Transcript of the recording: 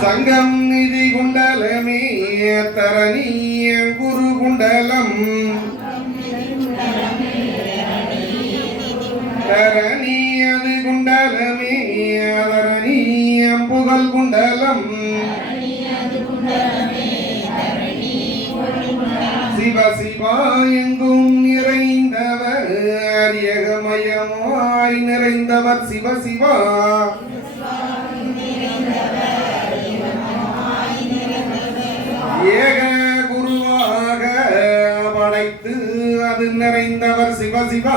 சங்கம் நிதி குண்டலமே தரணீய குரு குண்டலம் தரணீயது குண்டலமே தரணீயம் புகழ் குண்டலம் சிவ சிவா எங்கும் நிறைந்தவர் அரியகமயமாய் நிறைந்தவர் சிவ சிவா ஏக குருவாக படைத்து அது நிறைந்தவர் சிவ சிவா